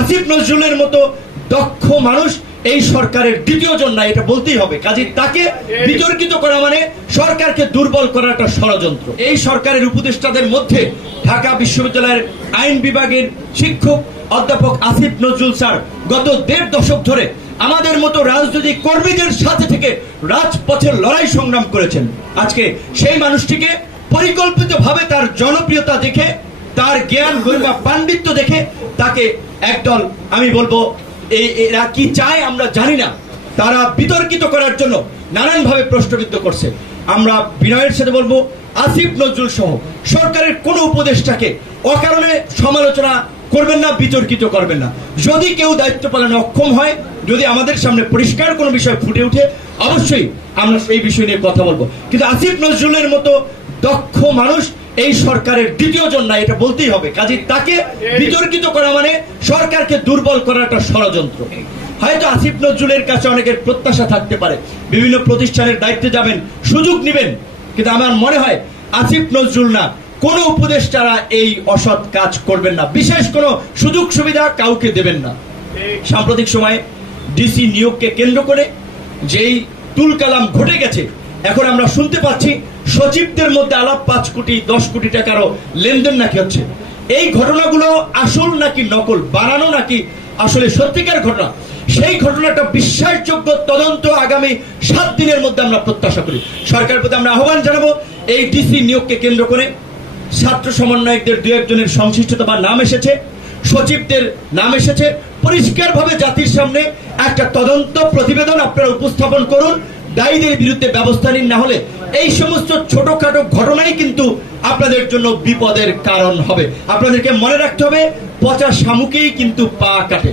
আসিফ নজরুলের মতো দক্ষ মানুষ এই সরকারের দ্বিতীয় জন না, এটা বলতেই হবে। কাজে তাকে বিতর্কিত করা মানে সরকারকে দুর্বল করার একটা ষড়যন্ত্র। এই সরকারের উপদেষ্টাদের মধ্যে ঢাকা বিশ্ববিদ্যালয়ের আইন বিভাগের শিক্ষক অধ্যাপক আসিফ নজরুল স্যার গত ১.৫ দশক ধরে আমাদের মতো রাজনৈতিক কর্মীদের সাথে থেকে রাজপথের লড়াই সংগ্রাম করেছেন। আজকে সেই মানুষটিকে পরিকল্পিতভাবে তার জনপ্রিয়তা দেখে, তার জ্ঞান গরিমা পাণ্ডিত্য দেখে তাকে একদল, আমি বলবো এরা কি চায় আমরা জানি না, তারা বিতর্কিত করার জন্য নানানভাবে প্রশ্নবিদ্ধ করছে। আমরা বিনয়ের সাথে বলবো, আসিফ নজরুল সহ সরকারের কোন উপদেষ্টাকে অকারণে সমালোচনা করবেন না, বিতর্কিত করবেন না। যদি কেউ দায়িত্ব পালনে অক্ষম হয়, যদি আমাদের সামনে পরিষ্কার কোনো বিষয় ফুটে উঠে, অবশ্যই আমরা সেই বিষয় নিয়ে কথা বলবো। কিন্তু আসিফ নজরুলের মতো দক্ষ মানুষ এই সরকারের দ্বিতীয় জন না, এটা বলতেই হবে। কাজে তাকে বিতর্কিত করা মানে সরকারকে দুর্বল করার একটা ষড়যন্ত্র। হয়তো আসিফ নজরুলের কাছে অনেকের প্রত্যাশা থাকতে পারে, বিভিন্ন প্রতিষ্ঠানের দায়িত্বে যাবেন, সুযোগ নেবেন, কিন্তু আমার মনে হয় আসিফ নজরুল না, কোন উপদেষ্টারা এই অসৎ কাজ করবেন না, বিশেষ কোনো সুযোগ সুবিধা কাউকে দেবেন না। সাম্প্রতিক সময়ে ডিসি নিয়োগকে কেন্দ্র করে যেই তুলকালাম ঘটে গেছে, এখন আমরা শুনতে পাচ্ছি সচিবদের মধ্যে আলাপ 5 কোটি 10 কোটি টাকারও লেনদেন নাকি হচ্ছে। এই ঘটনাগুলো আসল নাকি নকল, বানানো নাকি আসলে সত্যিকার ঘটনা, সেই ঘটনাটা বিশ্বাসযোগ্য তদন্ত আগামী 7 দিনের মধ্যে আমরা প্রত্যাশা করি। সরকারের প্রতি আমরা আহ্বান জানাবো, এই ডিসি নিয়োগকে কেন্দ্র করে ছাত্র সমন্বয়কদের 2-1 জনের সংশ্লিষ্টতা বা নাম এসেছে, সচিবদের নাম এসেছে। পরিষ্কারভাবে জাতির সামনে একটা তদন্ত প্রতিবেদন আপনারা উপস্থাপন করুন, দায়ীদের বিরুদ্ধে ব্যবস্থা নিন, না হলে এই সমস্ত ছোটখাটো ঘটনাই কিন্তু আপনাদের জন্য বিপদের কারণ হবে। আপনাদেরকে মনে রাখতে হবে, পচা শামুকেই কিন্তু পা কাটে।